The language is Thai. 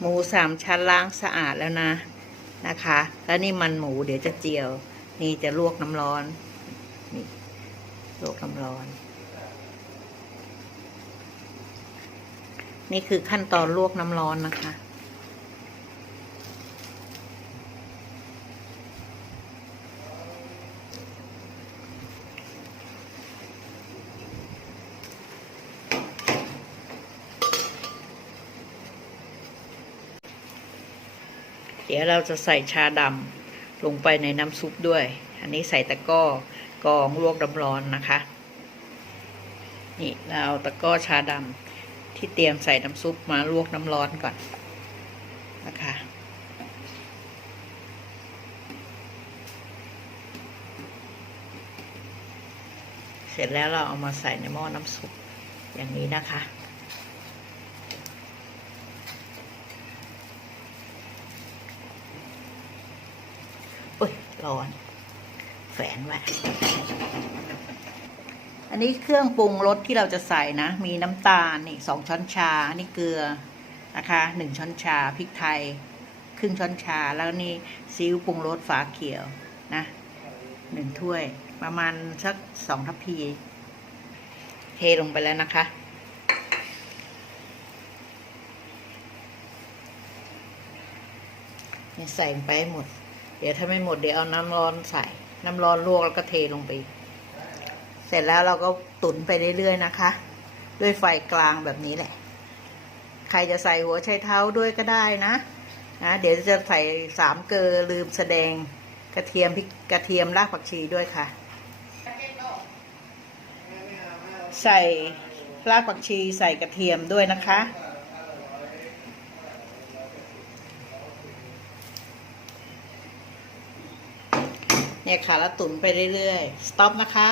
หมูสามชั้นล้างสะอาดแล้วนะนะคะ แล้วนี่มันหมูเดี๋ยวจะเจียว นี่จะลวกน้ำร้อนนี่ลวกน้ำร้อน นี่คือขั้นตอนลวกน้ำร้อนนะคะ เดี๋ยวเราจะใส่ชาดำลงไปในน้ำซุปด้วย อันนี้ใส่ตะก้อกองลวกน้ำร้อนนะคะ นี่เราตะก้อชาดำที่เตรียมใส่น้ำซุปมาลวกน้ำร้อนก่อนนะคะเสร็จแล้วเราเอามาใส่ในหม้อน้ำซุปอย่างนี้นะคะ อุ้ยร้อน แฝนไว้อันนี้เครื่องปรุงรสที่เราจะใส่นะ มีน้ำตาลนี่สองช้อนชานี่เกลือนะคะหนึ่งช้อนชาพริกไทย ครึ่งช้อนชาแล้วนี่ซีอิ๊วปรุงรสฝาเขียวนะหนึ่งถ้วยประมาณสักสองทัพพี เทลงไปแล้วนะคะ ใส่ไปหมด เดี๋ยวถ้าไม่หมดเดี๋ยวเอาน้ำร้อนใส่ น้ำร้อนลวกแล้วก็เทลงไป เสร็จแล้วเราก็ตุ๋นไปเรื่อยๆนะคะ ด้วยไฟกลางแบบนี้แหละ ใครจะใส่หัวไชเท้าด้วยก็ได้นะนะเดี๋ยวจะใส่สามเกลือลืมแสดงกระเทียมพริกกระเทียมรากผักชีด้วยค่ะ ใส่รากผักชีใส่กระเทียมด้วยนะคะ เนี่ยค่ะแล้วตุ๋นไปเรื่อยๆ สต็อปนะคะ